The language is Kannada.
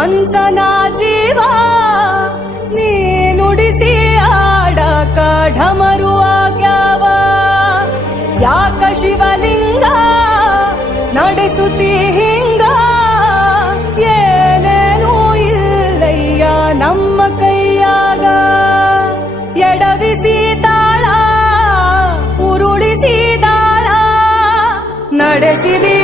ಮನ್ಸನ ಜೀವ ನೀ ನುಡಿಸಿ ಆಡಕ ಢಮರು ಆಗ್ಯಾವ. ಯಾಕ ಶಿವಲಿಂಗ ನಡೆಸುತ್ತಿ ಹಿಂಗ, ಏನೇನೂ ಇಲ್ಲಯ್ಯ ನಮ್ಮ ಕೈಯಾಗ. ಎಡವಿಸಿ ತಾಳ ಉರುಳಿಸಿ ದಾಳ ನಡೆಸಿದಿ